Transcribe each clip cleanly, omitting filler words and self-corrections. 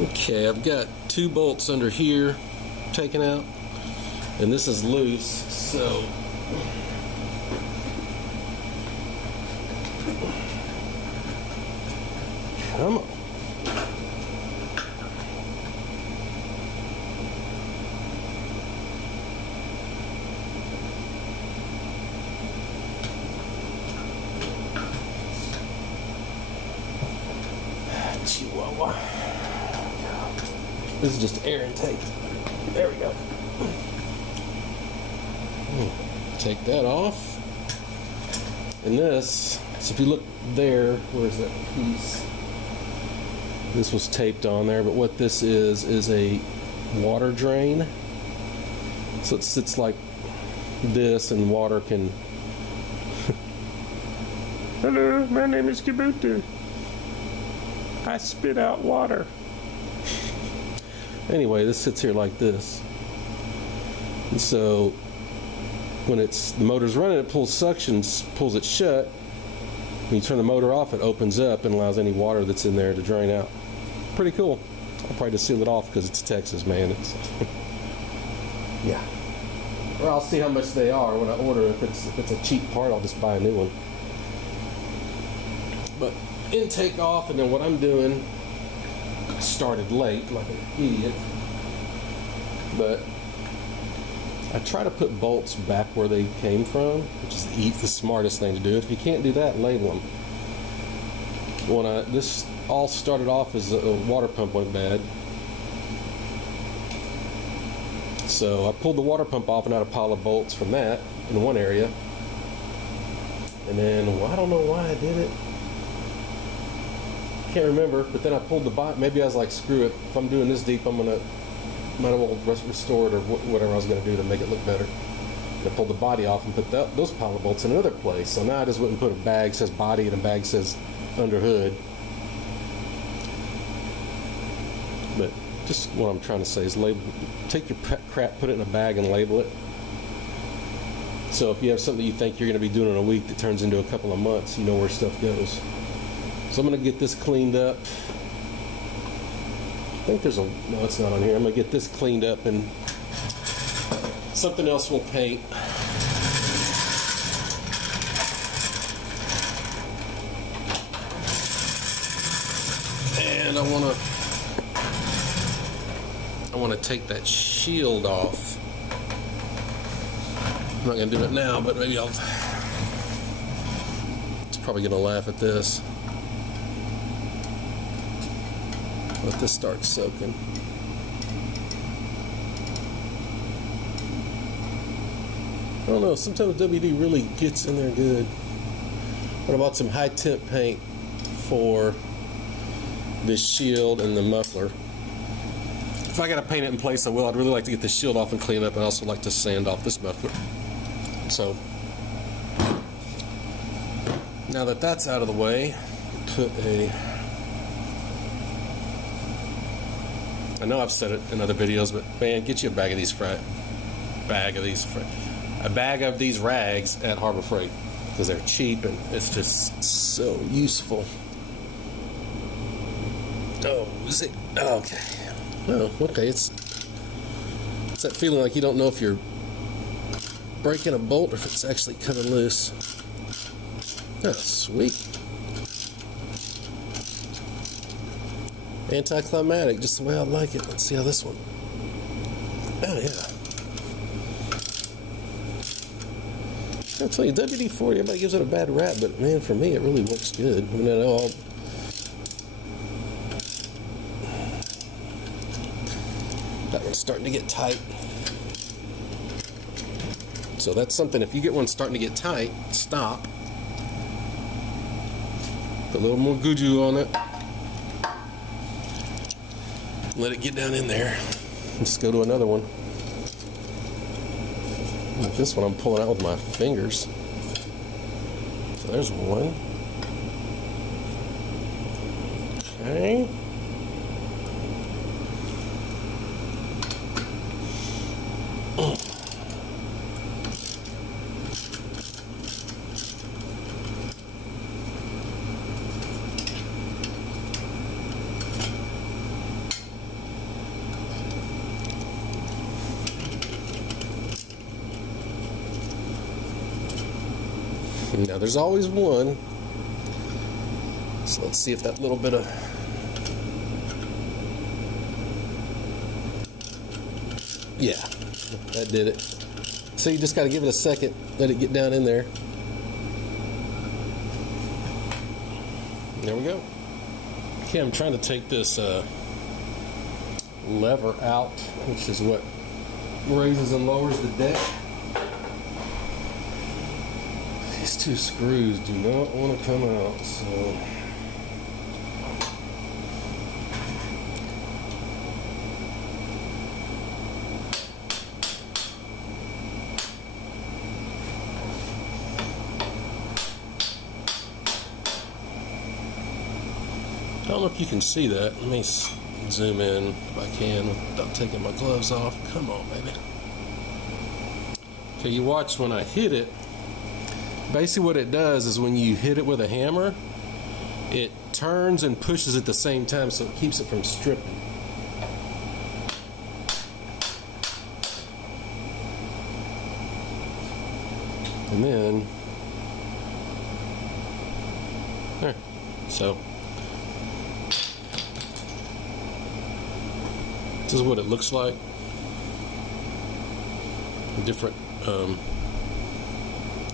Okay, I've got 2 bolts under here taken out, and this is loose, so come on. Chihuahua. This is just air intake. There we go. Take that off. And this, so if you look there, where's that piece? This was taped on there, but what this is a water drain. So it sits like this, and water can... Hello, my name is Kubota. I spit out water. Anyway, this sits here like this. And so when the motor's running, it pulls suctions, pulls it shut. When you turn the motor off, it opens up and allows any water that's in there to drain out. Pretty cool. I'll probably just seal it off because it's Texas, man. It's yeah. Or I'll see how much they are when I order. If it's a cheap part, I'll just buy a new one. But intake off, and then what I'm doing, I started late like an idiot, but I try to put bolts back where they came from, which is the smartest thing to do. If you can't do that, label them. This all started off as a water pump went bad, so I pulled the water pump off and had a pile of bolts from that in one area, and then, well, I don't know why I did it. Can't remember, but then I pulled the body. Maybe I was like, screw it, if I'm doing this deep, might as well restore it or whatever I was going to do to make it look better. And I pulled the body off and put those pile of bolts in another place. So now I just went and put a bag says body and a bag says under hood. But just what I'm trying to say is take your crap, put it in a bag and label it. So if you have something you think you're going to be doing in a week that turns into a couple of months, you know where stuff goes. So I'm going to get this cleaned up. I think there's no, it's not on here. I'm going to get this cleaned up and something else we'll paint. And I want to take that shield off. I'm not going to do it now, but maybe it's probably going to laugh at this. Let this start soaking. I don't know, sometimes WD really gets in there good. What about some high temp paint for this shield and the muffler? If I gotta paint it in place, I will. I'd really like to get the shield off and clean it up. I'd also like to sand off this muffler. So now that that's out of the way, put I know I've said it in other videos, but man, get you a bag of these rags at Harbor Freight, because they're cheap and it's just so useful. Oh, is it? Oh, okay. Oh, okay. It's that feeling like you don't know if you're breaking a bolt or if it's actually coming loose. Oh, sweet. Anticlimactic, just the way I like it. Let's see how this one. Oh yeah. I'll tell you, WD-40, everybody gives it a bad rap, but man, for me, it really works good. I mean, I know that one's starting to get tight. So that's something. If you get one starting to get tight, stop. Put a little more guju on it. Let it get down in there. Let's go to another one. This one I'm pulling out with my fingers. So there's one. Okay. Now there's always one. So let's see if that little bit of that did it. So you just got to give it a second, let it get down in there. There we go. Okay, I'm trying to take this lever out, which is what raises and lowers the deck. These two screws do not want to come out, so I don't know if you can see that. Let me zoom in if I can without taking my gloves off. Come on, baby. Okay, you watch when I hit it. Basically what it does is when you hit it with a hammer, it turns and pushes at the same time, so it keeps it from stripping. And then, there. So, this is what it looks like. Different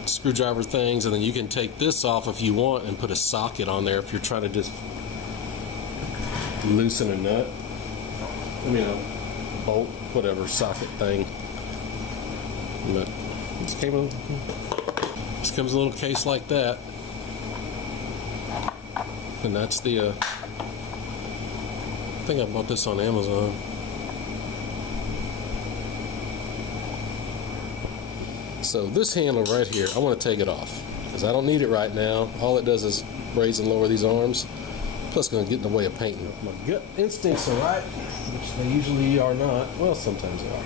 screwdriver things, and then you can take this off if you want and put a socket on there if you're trying to just loosen a nut. I mean a bolt, whatever, socket thing. But this comes in a little case like that. And that's the I think I bought this on Amazon. So this handle right here, I want to take it off because I don't need it right now. All it does is raise and lower these arms. Plus, it's going to get in the way of painting. My gut instincts are right, which they usually are not. Well, sometimes they are.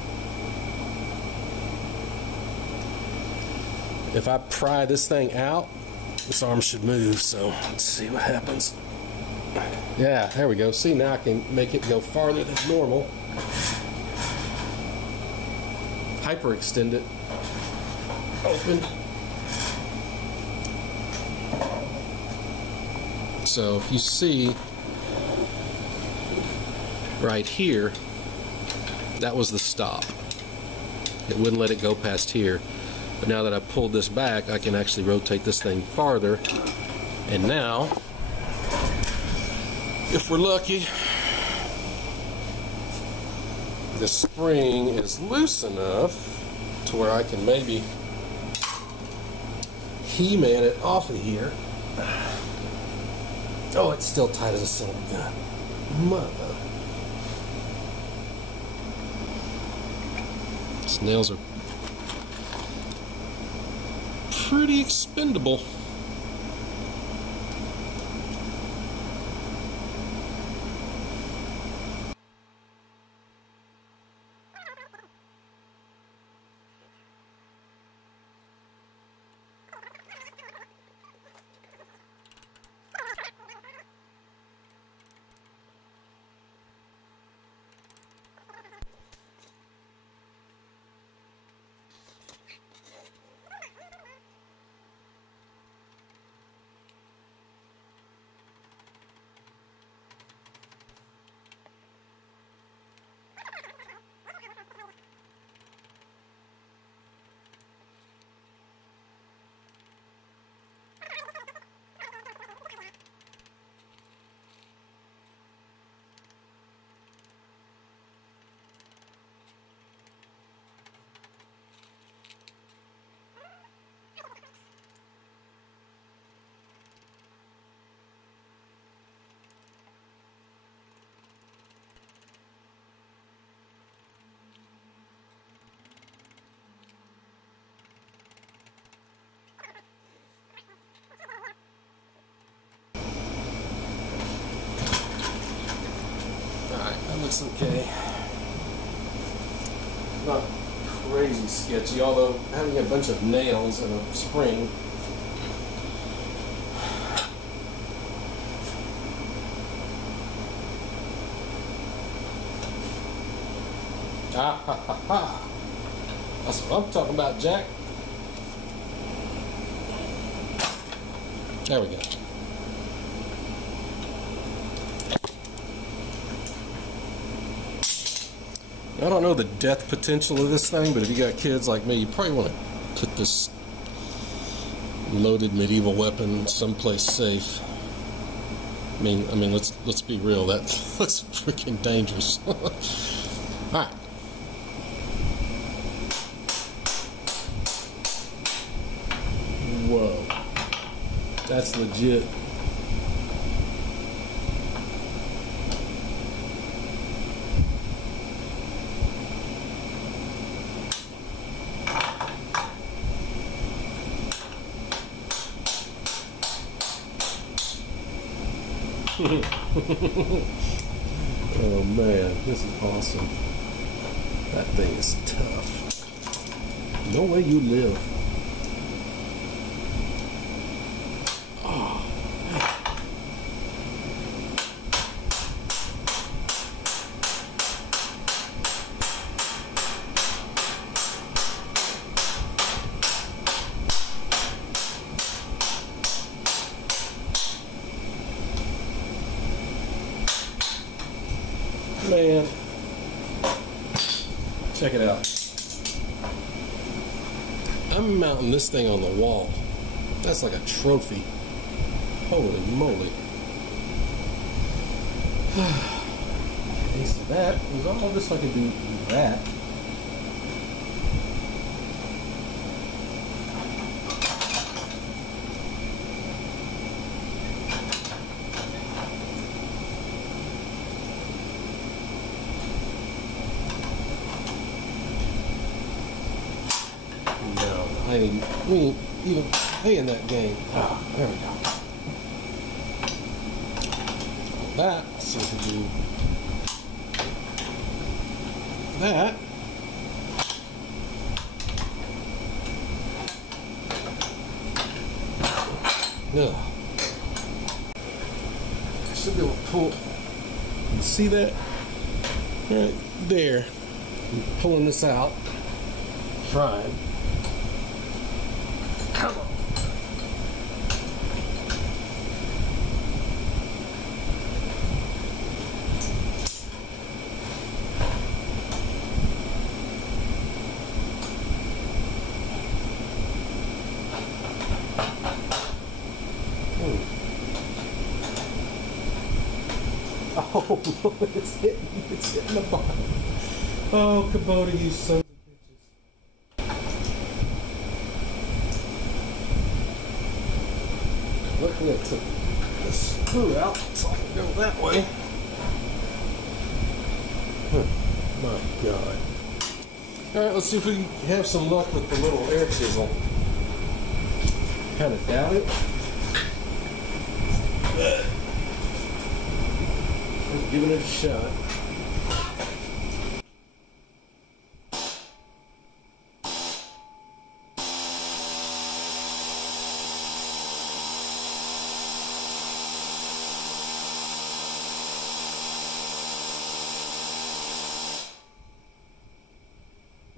If I pry this thing out, this arm should move. So let's see what happens. Yeah, there we go. See, now I can make it go farther than normal. Hyperextend it. Open. So if you see right here, that was the stop. It wouldn't let it go past here. But now that I pulled this back, I can actually rotate this thing farther. And now, if we're lucky, the spring is loose enough to where I can maybe He-Man it off of here. Oh, it's still tight as a son of a gun. Mother. These nails are pretty expendable. Looks okay. Not crazy sketchy, although having a bunch of nails and a spring. Ah ha ha ha. That's what I'm talking about, Jack. There we go. I don't know the death potential of this thing, but if you got kids like me, you probably want to put this loaded medieval weapon someplace safe. I mean, let's be real. That looks freaking dangerous. All right. Whoa, that's legit. Oh man, this is awesome. That thing is tough. No way you live. Oh. Man, check it out. I'm mounting this thing on the wall. That's like a trophy. Holy moly. Okay, so that was all this I could do that. We ain't even playing that game. Ah, there we go. That, let's see if we do that. Ugh. I should be able to pull. You see that? Right there. I'm pulling this out. Trying. Come on. Oh, look, it's hitting the bottom. Oh, Kubota, you son of a bitches. Luckily, I took the screw out so I can go that way. My God. Alright, let's see if we have some luck with the little air chisel. Kind of doubt it. Let's give it a shot.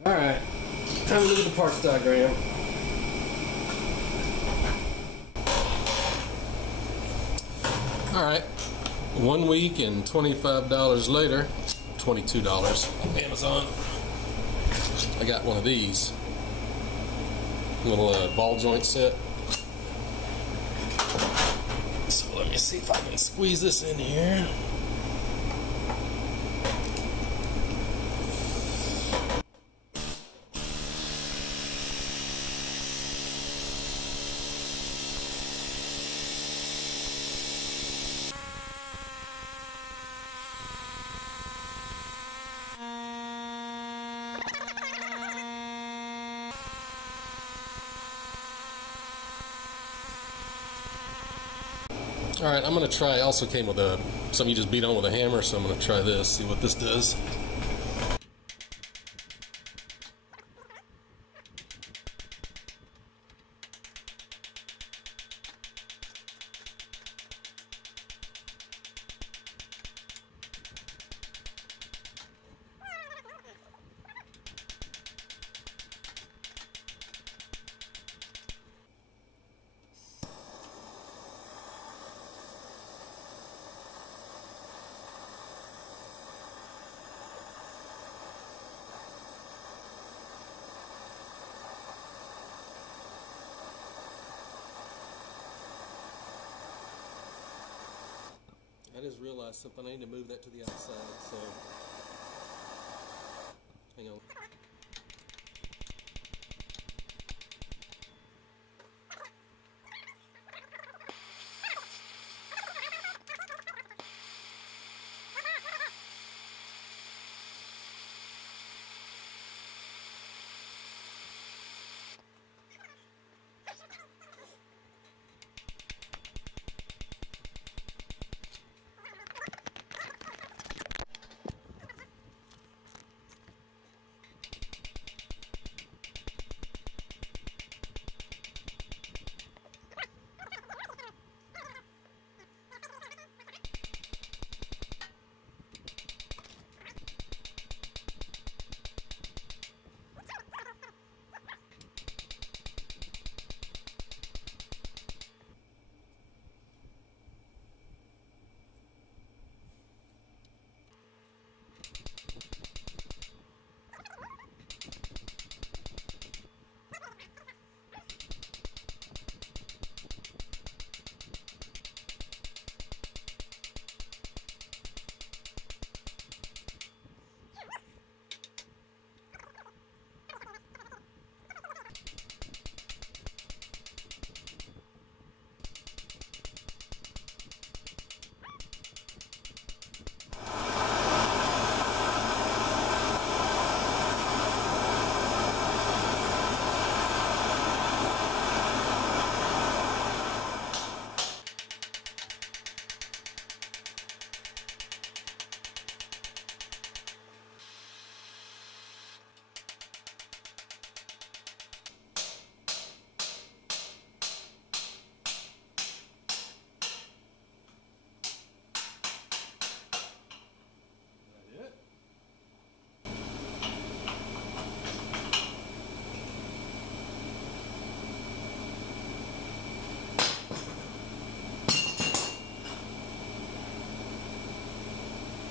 Alright, time to look at the parts diagram. Alright, 1 week and $25 later, $22 on Amazon, I got one of these. Little ball joint set. So let me see if I can squeeze this in here. Alright, I'm going to try, also came with something you just beat on with a hammer, so I'm going to try this, see what this does. I just realized something. I need to move that to the outside, so hang on.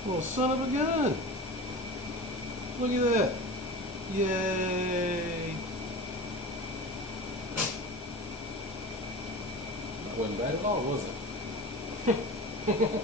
Well, son of a gun! Look at that! Yay! That wasn't bad at all, was it?